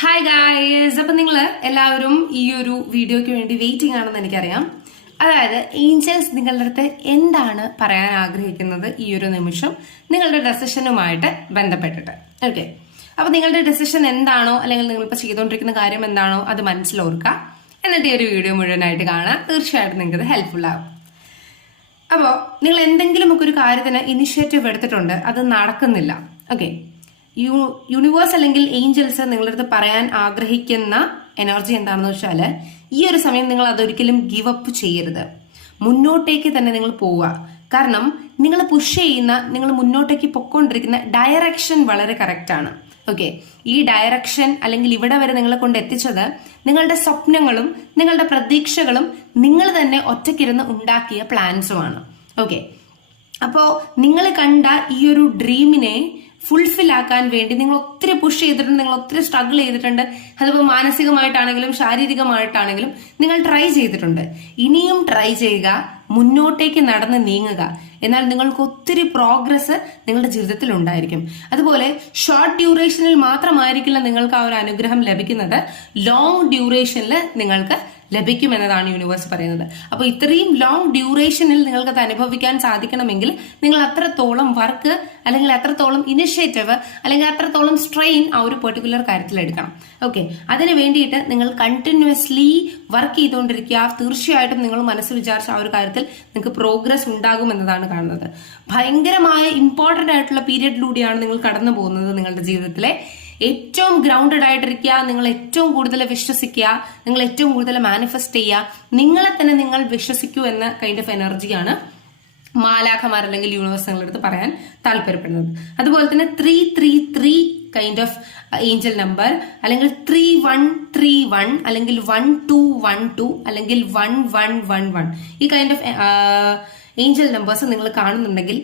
Hi guys, അപ്പൊ നിങ്ങൾ എല്ലാവരും ഈ ഒരു വീഡിയോയ്ക്ക് വേണ്ടി വെയിറ്റിംഗ് ആണെന്ന് എനിക്കറിയാം. അതായത് ഏഞ്ചൽസ് നിങ്ങളുടെ അടുത്ത് എന്താണ് പറയാൻ ആഗ്രഹിക്കുന്നത് ഈ ഒരു നിമിഷം നിങ്ങളുടെ ഡെസിഷനുമായിട്ട് ബന്ധപ്പെട്ടിട്ട്. ഓക്കെ, അപ്പൊ നിങ്ങളുടെ ഡെസിഷൻ എന്താണോ അല്ലെങ്കിൽ നിങ്ങളിപ്പോ ചെയ്തുകൊണ്ടിരിക്കുന്ന കാര്യം എന്താണോ അത് മനസ്സിലോർക്കുക. എന്നിട്ട് ഈ ഒരു വീഡിയോ മുഴുവനായിട്ട് കാണാം. തീർച്ചയായിട്ടും നിങ്ങൾക്ക് ഹെൽപ്ഫുൾ ആവും. അപ്പോൾ നിങ്ങൾ എന്തെങ്കിലുമൊക്കെ ഒരു കാര്യത്തിന് ഇനിഷ്യേറ്റീവ് എടുത്തിട്ടുണ്ട്, അത് നടക്കുന്നില്ല. ഓക്കെ, യൂണിവേഴ്സ് അല്ലെങ്കിൽ ഏഞ്ചൽസ് നിങ്ങളുടെ അടുത്ത് പറയാൻ ആഗ്രഹിക്കുന്ന എനർജി എന്താണെന്ന് വെച്ചാൽ ഈ ഒരു സമയം നിങ്ങൾ അതൊരിക്കലും ഗിവ് അപ്പ് ചെയ്യരുത്. മുന്നോട്ടേക്ക് തന്നെ നിങ്ങൾ പോവുക. കാരണം നിങ്ങൾ പുഷ് ചെയ്യുന്ന, നിങ്ങൾ മുന്നോട്ടേക്ക് പൊക്കോണ്ടിരിക്കുന്ന ഡയറക്ഷൻ വളരെ കറക്റ്റ് ആണ്. ഓക്കെ, ഈ ഡയറക്ഷൻ അല്ലെങ്കിൽ ഇവിടെ വരെ നിങ്ങളെ കൊണ്ട് എത്തിച്ചത് നിങ്ങളുടെ സ്വപ്നങ്ങളും നിങ്ങളുടെ പ്രതീക്ഷകളും നിങ്ങൾ തന്നെ ഒറ്റയ്ക്കിരുന്ന് ഉണ്ടാക്കിയ പ്ലാൻസുമാണ്. ഓക്കെ, അപ്പോ നിങ്ങൾ കണ്ട ഈ ഒരു ഡ്രീമിനെ ഫുൾഫിൽ ആക്കാൻ വേണ്ടി നിങ്ങൾ ഒത്തിരി പുഷ് ചെയ്തിട്ടുണ്ട്, നിങ്ങൾ ഒത്തിരി സ്ട്രഗിൾ ചെയ്തിട്ടുണ്ട്. അതിപ്പോൾ മാനസികമായിട്ടാണെങ്കിലും ശാരീരികമായിട്ടാണെങ്കിലും നിങ്ങൾ ട്രൈ ചെയ്തിട്ടുണ്ട്. ഇനിയും ട്രൈ ചെയ്യുക, മുന്നോട്ടേക്ക് നടന്ന് നീങ്ങുക. എന്നാൽ നിങ്ങൾക്ക് ഒത്തിരി പ്രോഗ്രസ് നിങ്ങളുടെ ജീവിതത്തിൽ ഉണ്ടായിരിക്കും. അതുപോലെ ഷോർട്ട് ഡ്യൂറേഷനിൽ മാത്രമായിരിക്കില്ല നിങ്ങൾക്ക് ആ ഒരു അനുഗ്രഹം ലഭിക്കുന്നത്, ലോങ് ഡ്യൂറേഷനിൽ നിങ്ങൾക്ക് ലഭിക്കുമെന്നതാണ് യൂണിവേഴ്സ് പറയുന്നത്. അപ്പോൾ ഇത്രയും ലോങ് ഡ്യൂറേഷനിൽ നിങ്ങൾക്ക് അത് അനുഭവിക്കാൻ സാധിക്കണമെങ്കിൽ നിങ്ങൾ അത്രത്തോളം വർക്ക് അല്ലെങ്കിൽ അത്രത്തോളം ഇനിഷ്യേറ്റീവ് അല്ലെങ്കിൽ അത്രത്തോളം സ്ട്രെയിൻ ആ ഒരു പെർട്ടിക്കുലർ കാര്യത്തിൽ എടുക്കണം. ഓക്കെ, അതിന് വേണ്ടിയിട്ട് നിങ്ങൾ കണ്ടിന്യൂസ്ലി വർക്ക് ചെയ്തുകൊണ്ടിരിക്കുക. തീർച്ചയായിട്ടും നിങ്ങൾ മനസ്സ് വിചാരിച്ച ആ ഒരു കാര്യത്തിൽ നിങ്ങൾക്ക് പ്രോഗ്രസ് ഉണ്ടാകും എന്നതാണ് കാണുന്നത്. ഭയങ്കരമായ ഇമ്പോർട്ടന്റ് ആയിട്ടുള്ള പീരിയഡിലൂടെയാണ് നിങ്ങൾ കടന്നു പോകുന്നത്. നിങ്ങളുടെ ജീവിതത്തിലെ ഏറ്റവും ഗ്രൗണ്ടഡ് ആയിട്ടിരിക്കുക, നിങ്ങൾ ഏറ്റവും കൂടുതൽ വിശ്വസിക്കുക, നിങ്ങൾ ഏറ്റവും കൂടുതൽ മാനിഫെസ്റ്റ് ചെയ്യുക, നിങ്ങളെ തന്നെ നിങ്ങൾ വിശ്വസിക്കൂ എന്ന കൈൻഡ് ഓഫ് എനർജിയാണ് മാലാഖമാർ അല്ലെങ്കിൽ യൂണിവേഴ്സ് നിങ്ങളടുത്ത് പറയാൻ താല്പര്യപ്പെടുന്നത്. അതുപോലെ തന്നെ 333 കൈൻഡ് ഓഫ് ഏഞ്ചൽ നമ്പർ, അല്ലെങ്കിൽ 3131, അല്ലെങ്കിൽ 1212, അല്ലെങ്കിൽ 1111 ഈ കൈൻഡ് ഓഫ് ഏഞ്ചൽ നമ്പേഴ്സ് നിങ്ങൾ കാണുന്നുണ്ടെങ്കിൽ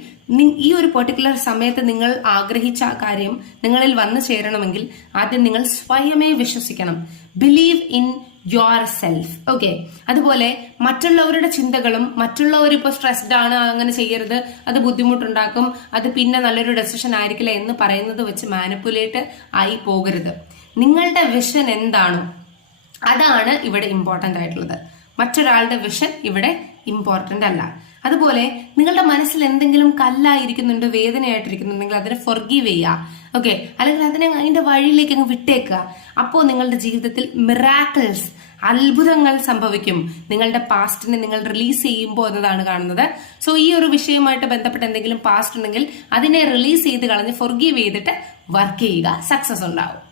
ഈ ഒരു പെർട്ടിക്കുലർ സമയത്ത് നിങ്ങൾ ആഗ്രഹിച്ച കാര്യം നിങ്ങളിൽ വന്നു ചേരണമെങ്കിൽ ആദ്യം നിങ്ങൾ സ്വയമേ വിശ്വസിക്കണം. Believe in your self. Okay, അതുപോലെ മറ്റുള്ളവരുടെ ചിന്തകളും മറ്റുള്ളവർ ഇപ്പോൾ സ്ട്രെസ്ഡ് ആണ്, അങ്ങനെ ചെയ്യരുത്, അത് ബുദ്ധിമുട്ടുണ്ടാക്കും, അത് പിന്നെ നല്ലൊരു ഡെസിഷൻ ആയിരിക്കില്ല എന്ന് പറയുന്നത് വെച്ച് മാനിപ്പുലേറ്റ് ആയി പോകരുത്. നിങ്ങളുടെ വിഷൻ എന്താണോ അതാണ് ഇവിടെ ഇമ്പോർട്ടന്റ് ആയിട്ടുള്ളത്. മറ്റൊരാളുടെ വിഷൻ ഇവിടെ ഇമ്പോർട്ടന്റ് അല്ല. അതുപോലെ നിങ്ങളുടെ മനസ്സിൽ എന്തെങ്കിലും കല്ലായിരിക്കുന്നുണ്ട്, വേദനയായിട്ടിരിക്കുന്നുണ്ടെങ്കിൽ അതിനെ ഫൊർഗീവ് ചെയ്യുക. ഓക്കെ, അല്ലെങ്കിൽ അതിന്റെ വഴിയിലേക്ക് അങ്ങ് വിട്ടേക്കുക. അപ്പോൾ നിങ്ങളുടെ ജീവിതത്തിൽ മിറാക്കിൾസ്, അത്ഭുതങ്ങൾ സംഭവിക്കും. നിങ്ങളുടെ പാസ്റ്റിനെ നിങ്ങൾ റിലീസ് ചെയ്യുമ്പോൾ എന്നതാണ് കാണുന്നത്. സോ ഈ ഒരു വിഷയവുമായിട്ട് ബന്ധപ്പെട്ട എന്തെങ്കിലും പാസ്റ്റ് ഉണ്ടെങ്കിൽ അതിനെ റിലീസ് ചെയ്ത് കളഞ്ഞ് ഫൊർഗീവ് ചെയ്തിട്ട് വർക്ക് ചെയ്യുക. സക്സസ് ഉണ്ടാവും.